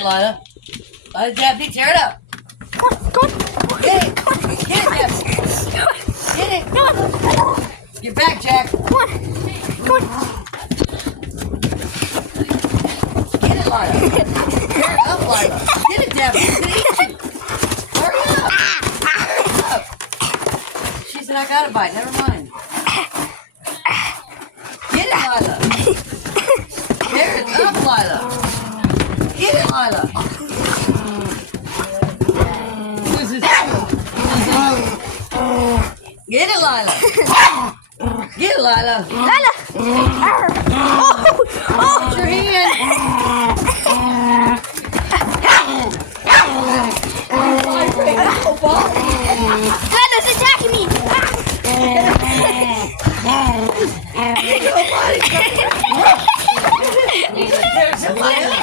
it, Lila. Lila, Daphne, tear it up. Come on. Get it. Get it, Daphne. Get it. Come on. Get back, Jack. Come on. Come on. Get it, Lila. Tear it up, Lila. Get it, Daphne. She's gonna eat you. Hurry up. Hurry up. She said I got a bite. Never mind. Get it, Lila. Tear it up, Lila. Get it, Lila. Get it, Lila. Get it, Lila. Lila. Put your hand. Lila's attacking me. There's a Lila.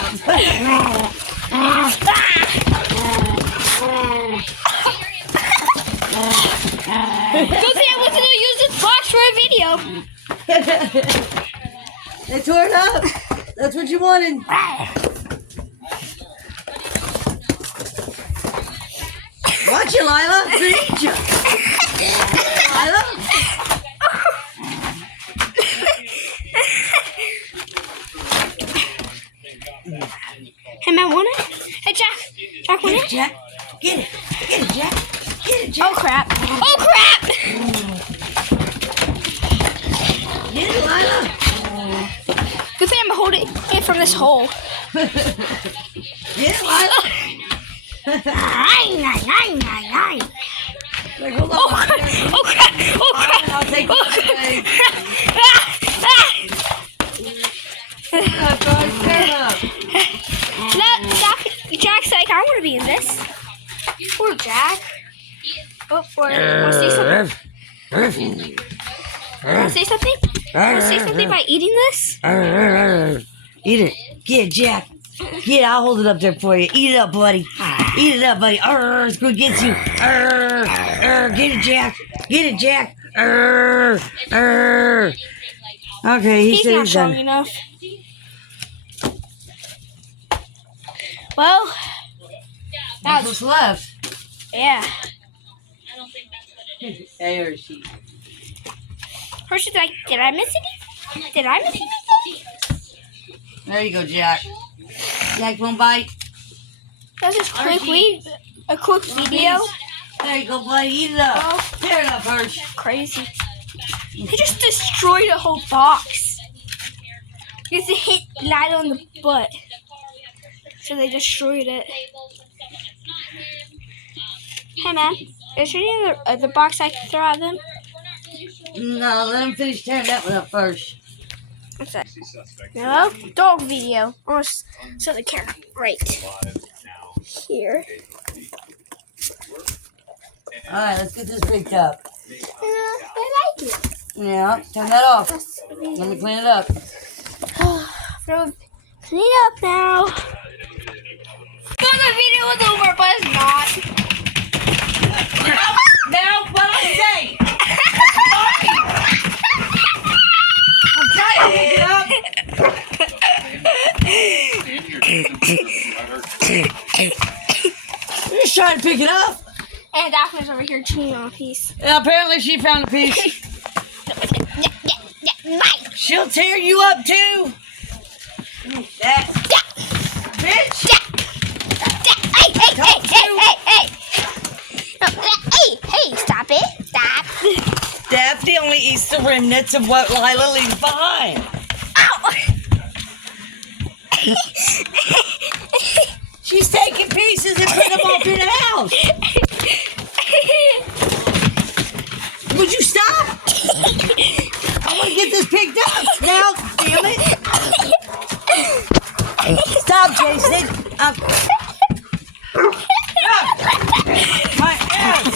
Good thing I wasn't going to use this box for a video. They tore it up. That's what you wanted. Watch it, Lila. It's gonna eat you. Lila. Hey, man, want it? Hey, Jack. Jack, want Get it, it? Jack. Get it. Get it, Jack. Get it, Jack. Oh, crap. Oh, crap. Get it, Lila. Good thing I'm holding it from this hole. Get it, Lila. Like, hold on. Oh, crap. Oh, crap. Oh, crap. I'll take Oh, it away. Stand up. Jack's like, I want to be in this. Poor Jack. Oh, want to say something? Want to say something? Want to say something by eating this? Eat it. Get it, Jack. Get it. I'll hold it up there for you. Eat it up, buddy. Eat it up, buddy. It's going to get you. Get it, Jack. Get it, Jack. Okay, He's said not he's strong done. enough. Well, That's what's left. yeah. Hey, Hershey. Hershey's like, did I miss anything? Did I miss anything? There you go, Jack. Jack, one bite. That's just Hershey. a quick video. There you go, buddy. Eat it up. Oh, Tear it up, Hershey. crazy. He just destroyed a whole box. Because it hit Lila on the butt. So they destroyed it. Hey man, is there any other box I can throw at them? No, let him finish tearing that one up first. What's that? Hello? Dog video. I'm going to set the camera right here. Alright, let's get this picked up. I like it. Yeah, turn that off. Let me clean it up. Clean up now. Thought the video was over, but it's not. Now, what I say? I'm trying to pick it up. You're just trying to pick it up. And Daphne's over here chewing on a piece. Yeah, apparently she found a piece. She'll tear you up too. That bitch. Hey, stop it. Stop. Daphne only eats the remnants of what Lila leaves behind. Ow. She's taking pieces and putting them up in the house. Would you stop? I want to get this picked up now, damn it. Stop, Jason. My ass.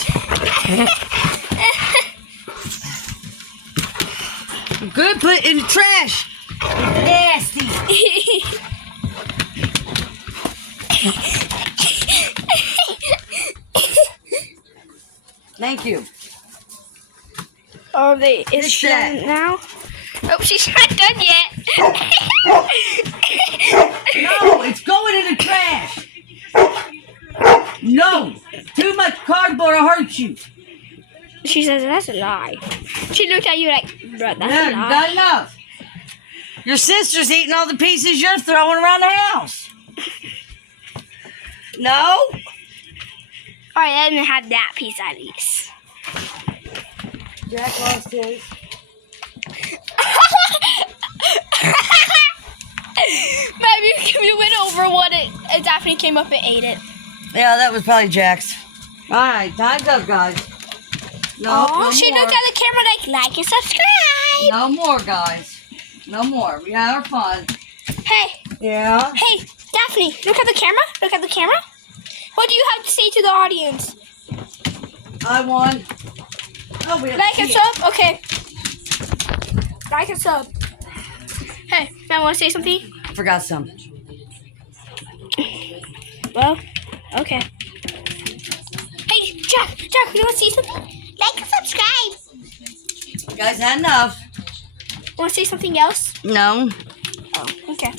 Good, put it in the trash. Nasty. Thank you. Oh, is Finish she that. done now? Oh, she's not done yet. No, it's going in the trash. you. She says that's a lie. She looked at you like, bro, that's Yeah, a you lie. got enough. Your sister's eating all the pieces you're throwing around the house. No? Alright, I didn't have that piece at least. Jack lost his. Maybe we went over what it Daphne came up and ate it. Yeah, that was probably Jack's. All right, time's up, guys. No, Oh, no she more. looked at the camera like and subscribe. No more, guys. No more. We had our fun. Hey, Yeah. hey, Daphne, look at the camera. Look at the camera. What do you have to say to the audience? I won. Oh, we have Like and to sub? Okay. Like and sub. Hey, I want to say something? Forgot some. Well, okay. Hey, Jack, you want to say something? Like and subscribe. You guys had enough. Want to say something else? No. Oh, okay.